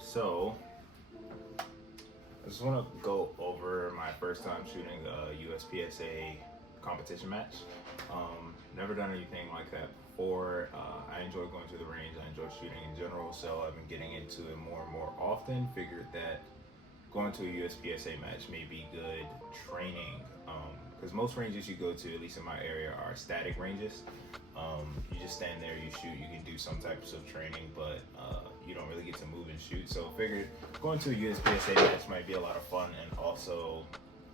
So I just want to go over my first time shooting a USPSA competition match. Never done anything like that before. I enjoy going to the range. I enjoy shooting in general, so I've been getting into it more and more often. Figured that going to a USPSA match may be good training, because most ranges you go to, at least in my area, are static ranges. You just stand there, you shoot, you can do some types of training, but you don't really get to move and shoot. So figured going to a USPSA match might be a lot of fun and also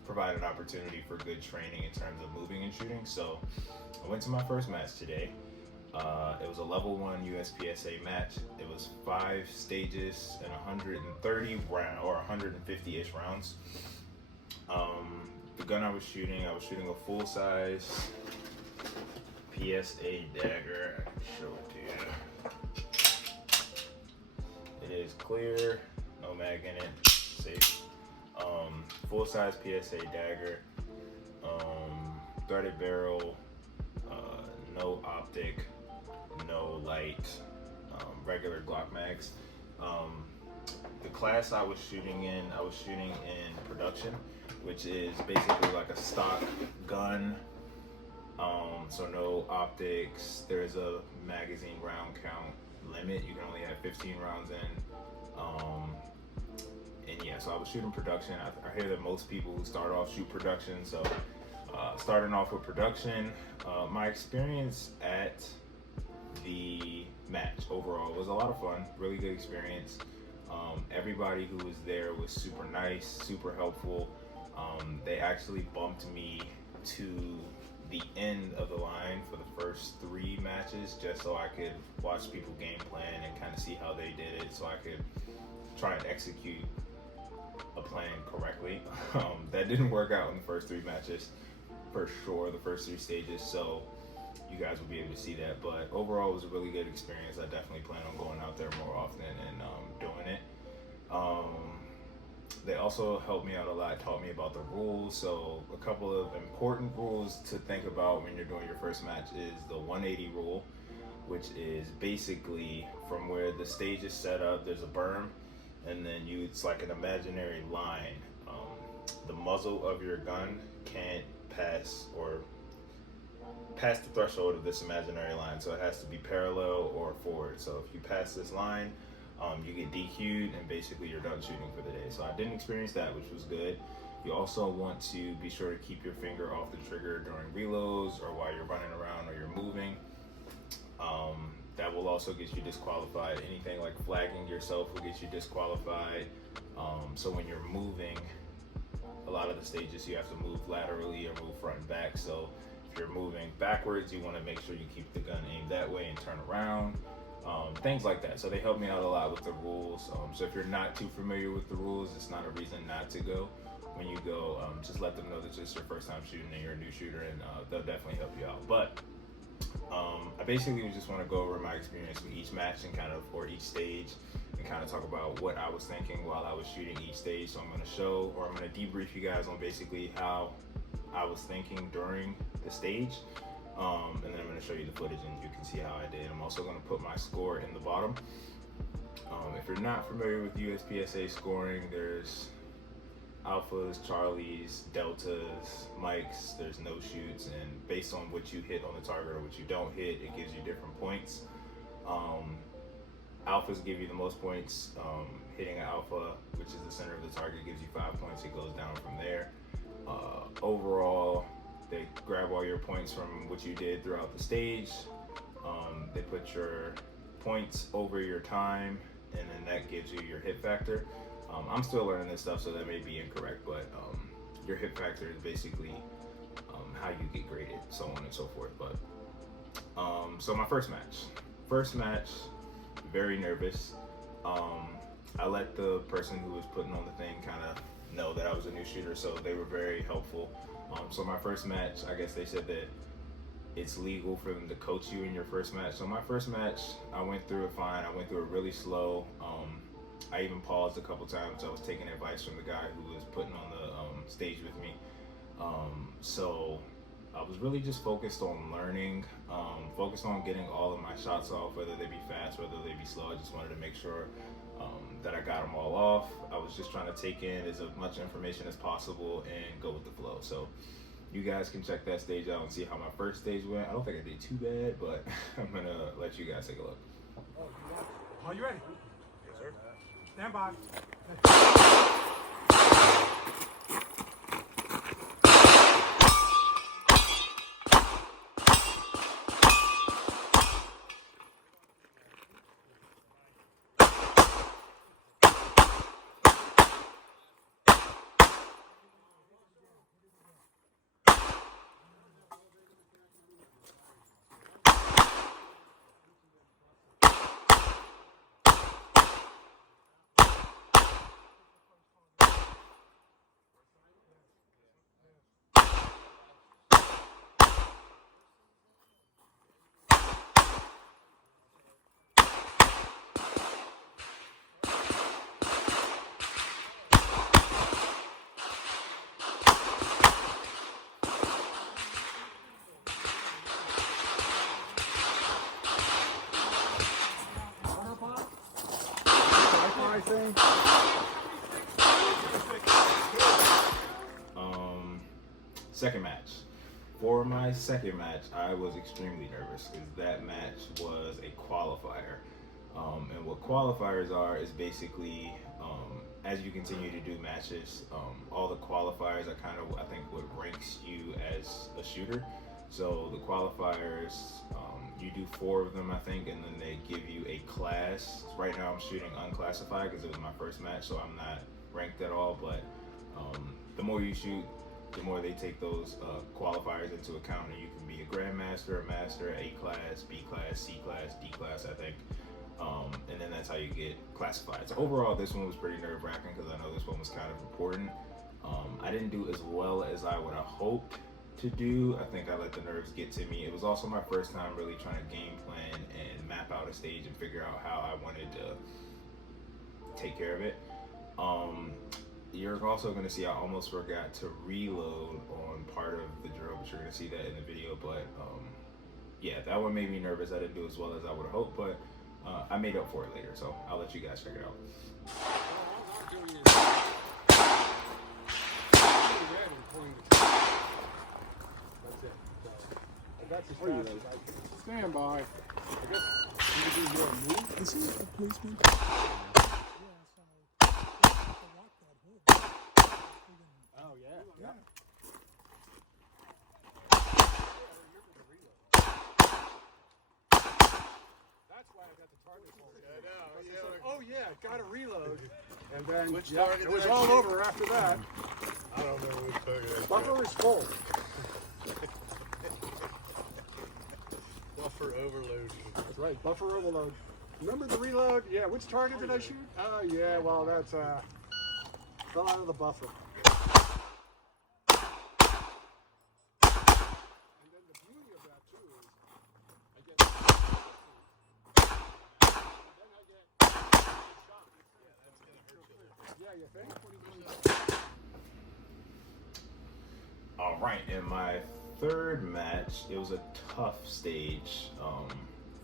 provide an opportunity for good training in terms of moving and shooting. So I went to my first match today. It was a level 1 USPSA match. It was 5 stages and 130 round or 150-ish rounds. The gun I was shooting a full size PSA dagger. I can show it to you. It is clear, no mag in it, safe. Full size PSA dagger, threaded barrel, no optic, no light, regular Glock mags. The class I was shooting in production, which is basically like a stock gun. So no optics. There's a magazine round count limit. You can only have 15 rounds in. And yeah, so I was shooting production. I hear that most people who start off shoot production. So starting off with production, my experience at the match overall was a lot of fun. Really good experience. Everybody who was there was super nice, super helpful. They actually bumped me to the end of the line for the first 3 matches just so I could watch people game plan and kind of see how they did it, so I could try and execute a plan correctly. That didn't work out in the first 3 matches for sure, the first 3 stages, so you guys will be able to see that. But overall, it was a really good experience. I definitely plan on going out there more often and doing it. They also helped me out a lot, taught me about the rules. So a couple of important rules to think about when you're doing your first match is the 180 rule, which is basically from where the stage is set up, there's a berm, and then it's like an imaginary line. The muzzle of your gun can't pass the threshold of this imaginary line, so it has to be parallel or forward. So if you pass this line, you get DQ'd and basically you're done shooting for the day. So I didn't experience that, which was good. You also want to be sure to keep your finger off the trigger during reloads or while you're running around or you're moving. That will also get you disqualified. Anything like flagging yourself will get you disqualified. So when you're moving, a lot of the stages you have to move laterally or move front and back. So if you're moving backwards, you want to make sure you keep the gun aimed that way and turn around. Things like that. So they helped me out a lot with the rules. So if you're not too familiar with the rules, it's not a reason not to go. When you go, just let them know that it's your first time shooting and you're a new shooter, and they'll definitely help you out. But I basically just want to go over my experience with each match and or each stage, and kind of talk about what I was thinking while I was shooting each stage. So I'm going to debrief you guys on basically how I was thinking during the stage. And then I'm going to show you the footage and you can see how I did. I'm also going to put my score in the bottom. If you're not familiar with USPSA scoring, there's alphas, charlies, deltas, mics, there's no shoots, and based on what you hit on the target or what you don't hit, it gives you different points. Alphas give you the most points. Hitting an alpha, which is the center of the target, gives you 5 points. It goes down from there. Overall, they grab all your points from what you did throughout the stage. They put your points over your time, and then that gives you your hit factor. I'm still learning this stuff, so that may be incorrect, but your hit factor is basically how you get graded, so on and so forth. But so my first match, very nervous. I let the person who was putting on the thing kind of know that I was a new shooter, so they were very helpful. So my first match, I guess they said that it's legal for them to coach you in your first match. So my first match, I went through it fine. I went through it really slow. I even paused a couple times. I was taking advice from the guy who was putting on the stage with me. So I was really just focused on learning, focused on getting all of my shots off, whether they be fast, whether they be slow. I just wanted to make sure that I got them all off. I was just trying to take in as much information as possible and go with the flow. So you guys can check that stage out and see how my first stage went. I don't think I did too bad, but I'm gonna let you guys take a look. Are you ready? Yes, sir. Stand by. Thing. Second match. For my second match, I was extremely nervous because that match was a qualifier. And what qualifiers are is basically, as you continue to do matches, all the qualifiers are kind of, I think, what ranks you as a shooter. So the qualifiers, you do 4 of them, I think, and then they give you a class. Right now I'm shooting unclassified because it was my first match, so I'm not ranked at all, but the more you shoot, the more they take those qualifiers into account, and you can be a grandmaster, a master, A class, B class, C class, D class, I think, and then that's how you get classified. So overall, this one was pretty nerve-wracking because I know this one was kind of important. I didn't do as well as I would have hoped to do. I think I let the nerves get to me. It was also my first time really trying to game plan and map out a stage and figure out how I wanted to take care of it. You're also going to see I almost forgot to reload on part of the drill, but you're going to see that in the video. But yeah, that one made me nervous. I didn't do as well as I would have hoped, but I made up for it later, so I'll let you guys check it out. That's as fast as I can. Stand by. I guess you do your move. Is he a policeman? Oh, yeah. Yeah. That's why I got the target hold. Oh, yeah, got to reload. And then it was all over after that. I don't know which target. Buffer is full. Buffer overload. That's right, buffer overload. Remember the reload? Yeah, which target did I shoot? Oh, yeah, well, that's fell out of the buffer. And then the beauty of that, too, is I get and then I get shot. Yeah, that's going to hurt you. Yeah, you think? What do you think? All right, in my third match, it was a tough stage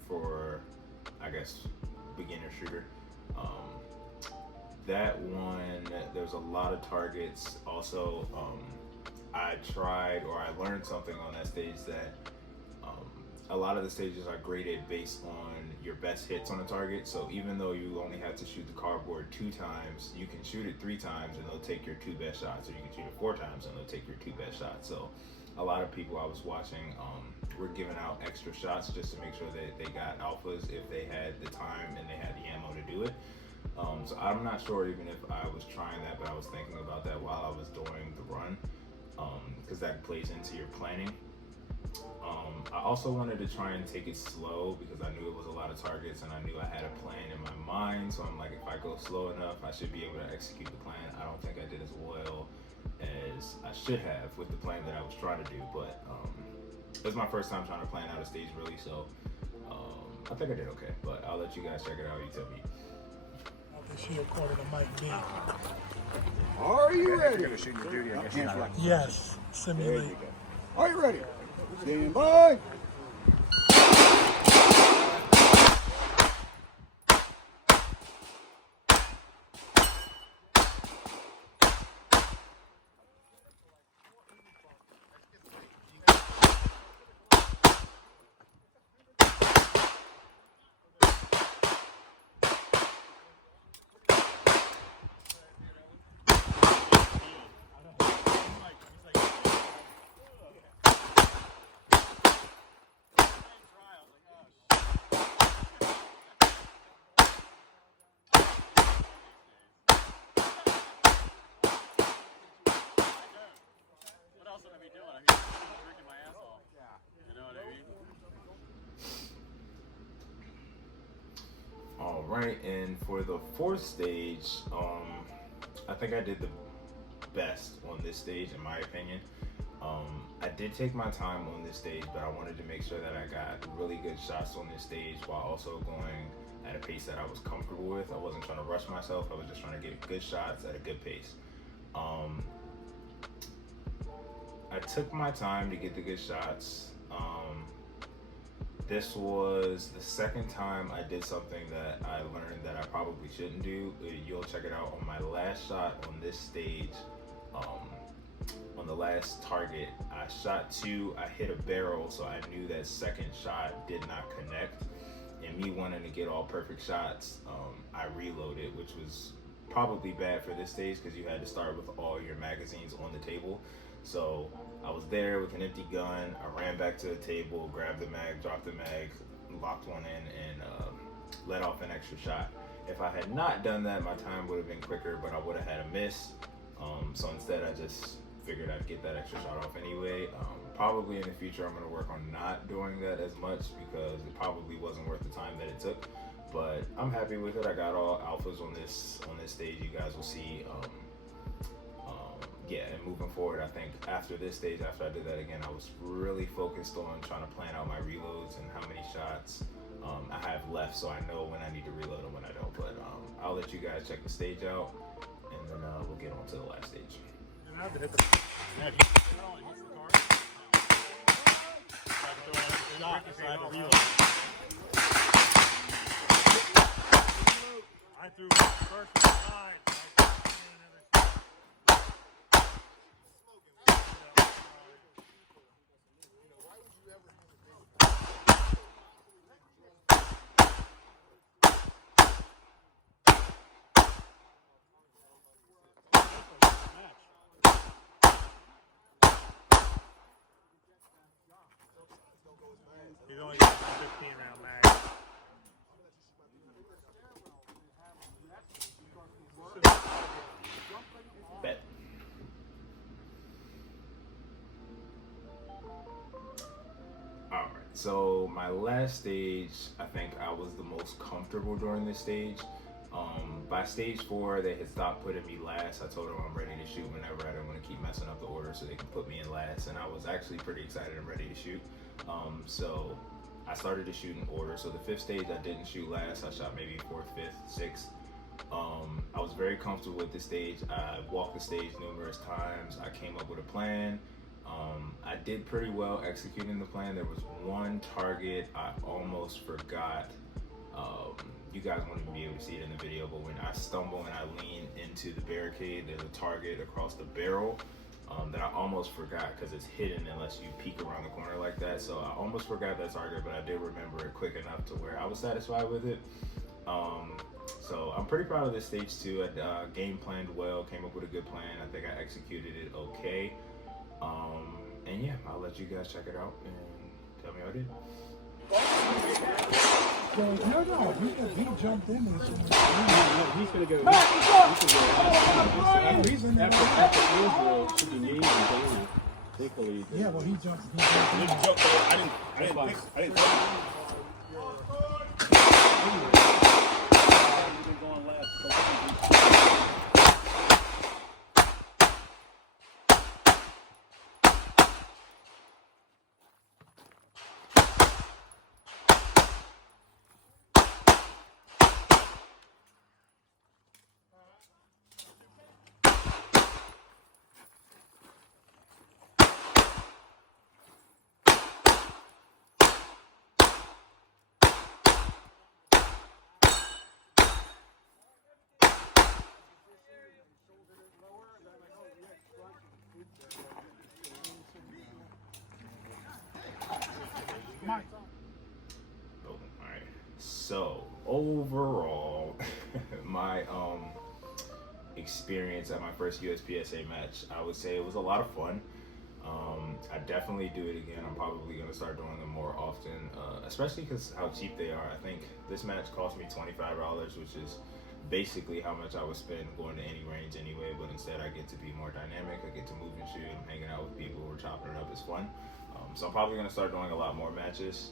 for, I guess, beginner shooter. That one, there was a lot of targets. Also, I tried, or I learned something on that stage that a lot of the stages are graded based on your best hits on a target. So even though you only have to shoot the cardboard 2 times, you can shoot it 3 times and they'll take your 2 best shots, or you can shoot it 4 times and they'll take your 2 best shots. So a lot of people I was watching were giving out extra shots just to make sure that they got alphas if they had the time and they had the ammo to do it. So I'm not sure even if I was trying that, but I was thinking about that while I was doing the run, because that plays into your planning. I also wanted to try and take it slow because I knew it was a lot of targets and I knew I had a plan in my mind. So I'm like, if I go slow enough, I should be able to execute the plan. I don't think I did as well as I should have with the plan that I was trying to do, but it was my first time trying to plan out a stage really, so I think I did okay, but I'll let you guys check it out. You tell me. She recorded a mic beat. Are you ready? You're going to shoot your duty, I guess. Yes, simulate. Are you ready? Stand by. All right, and for the fourth stage, I think I did the best on this stage, in my opinion. I did take my time on this stage, but I wanted to make sure that I got really good shots on this stage while also going at a pace that I was comfortable with. I wasn't trying to rush myself. I was just trying to get good shots at a good pace. I took my time to get the good shots. This was the second time I did something that I learned that I probably shouldn't do. You'll check it out on my last shot on this stage. On the last target, I shot two, I hit a barrel, so I knew that second shot did not connect. And me wanting to get all perfect shots, I reloaded, which was probably bad for this stage because you had to start with all your magazines on the table. So I was there with an empty gun. I ran back to the table, grabbed the mag, dropped the mag, locked one in, and let off an extra shot. If I had not done that, my time would have been quicker, but I would have had a miss. So instead, I just figured I'd get that extra shot off anyway. Probably in the future, I'm going to work on not doing that as much because it probably wasn't worth the time that it took. But I'm happy with it. I got all alphas on this stage. You guys will see. Yeah, and moving forward, I think after this stage, after I did that again, I was really focused on trying to plan out my reloads and how many shots I have left, so I know when I need to reload and when I don't. But I'll let you guys check the stage out, and then we'll get on to the last stage. I threw first side. He's only got 15 round mag. Bet. Alright, so my last stage, I think I was the most comfortable during this stage. By stage 4, they had stopped putting me last. I told them I'm ready to shoot whenever. I didn't want to keep messing up the order so they can put me in last, and I was actually pretty excited and ready to shoot. So I started to shoot in order. So the 5th stage, I didn't shoot last. I shot maybe 4th, 5th, 6th. I was very comfortable with the stage. I walked the stage numerous times. I came up with a plan. I did pretty well executing the plan. There was one target I almost forgot. You guys won't even be able to see it in the video, but when I stumble and I lean into the barricade, there's a target across the barrel that I almost forgot because it's hidden unless you peek around the corner like that. So I almost forgot that target, but I did remember it quick enough to where I was satisfied with it. So I'm pretty proud of this stage too. I game planned well, came up with a good plan. I think I executed it okay. And yeah, I'll let you guys check it out and tell me how I did. No, he jumped in there. He's going to go. After Israel, should be knees and down. Thankfully. Yeah, well, he jumped. I didn't think. overall, my experience at my first USPSA match, I would say it was a lot of fun. I definitely do it again. I'm probably going to start doing them more often, especially because how cheap they are. I think this match cost me $25, which is basically how much I would spend going to any range anyway, but instead I get to be more dynamic. I get to move and shoot. I'm hanging out with people. We're chopping it up. It's fun. So I'm probably going to start doing a lot more matches.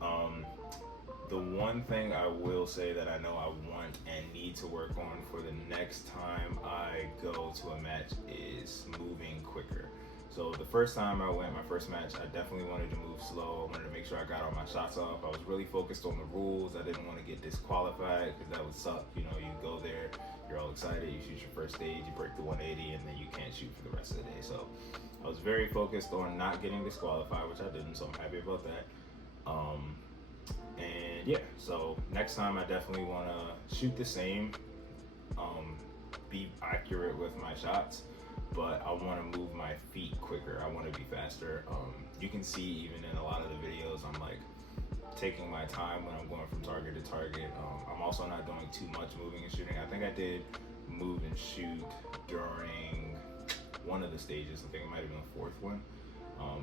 The one thing I will say that I know I want and need to work on for the next time I go to a match is moving quicker. So the first time I went, my first match, I definitely wanted to move slow. I wanted to make sure I got all my shots off. I was really focused on the rules. I didn't want to get disqualified because that would suck. You know, you go there, you're all excited, you shoot your first stage, you break the 180, and then you can't shoot for the rest of the day. So I was very focused on not getting disqualified, which I didn't, so I'm happy about that. And yeah, so next time I definitely want to shoot the same, be accurate with my shots, but I want to move my feet quicker. I want to be faster. You can see even in a lot of the videos, I'm like taking my time when I'm going from target to target. I'm also not doing too much moving and shooting. I think I did move and shoot during one of the stages. I think it might have been the fourth one.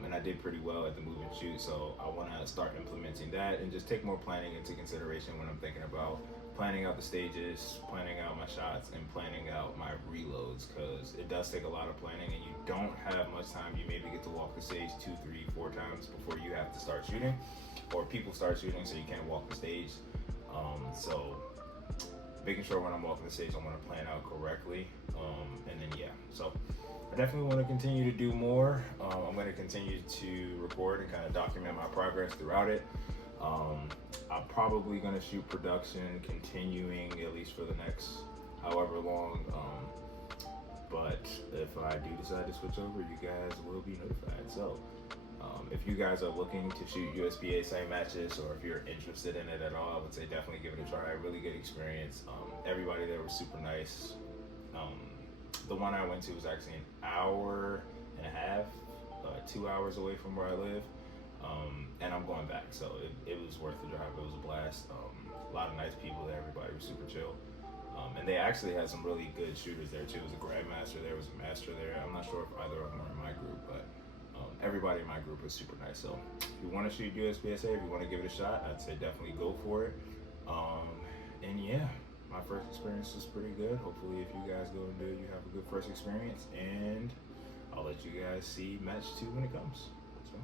And I did pretty well at the move and shoot, so I want to start implementing that and just take more planning into consideration when I'm thinking about planning out the stages, planning out my shots, and planning out my reloads, because it does take a lot of planning and you don't have much time. You maybe get to walk the stage 2, 3, 4 times before you have to start shooting, or people start shooting so you can't walk the stage. So making sure when I'm walking the stage I want to plan out correctly, and then yeah, so I definitely want to continue to do more. I'm going to continue to record and kind of document my progress throughout it. I'm probably going to shoot production continuing at least for the next however long. But if I do decide to switch over, you guys will be notified. So if you guys are looking to shoot USPSA matches, or if you're interested in it at all, I would say definitely give it a try. Really good experience. Everybody there was super nice. The one I went to was actually an hour and a half, 2 hours away from where I live. And I'm going back, so it was worth the drive. It was a blast. A lot of nice people there. Everybody was super chill. And they actually had some really good shooters there too. There was a grandmaster there, was a master there. I'm not sure if either of them are in my group, but everybody in my group was super nice. So if you want to shoot USPSA, if you want to give it a shot, I'd say definitely go for it. And yeah, my first experience was pretty good. Hopefully if you guys go and do it, you have a good first experience, and I'll let you guys see match 2 when it comes. So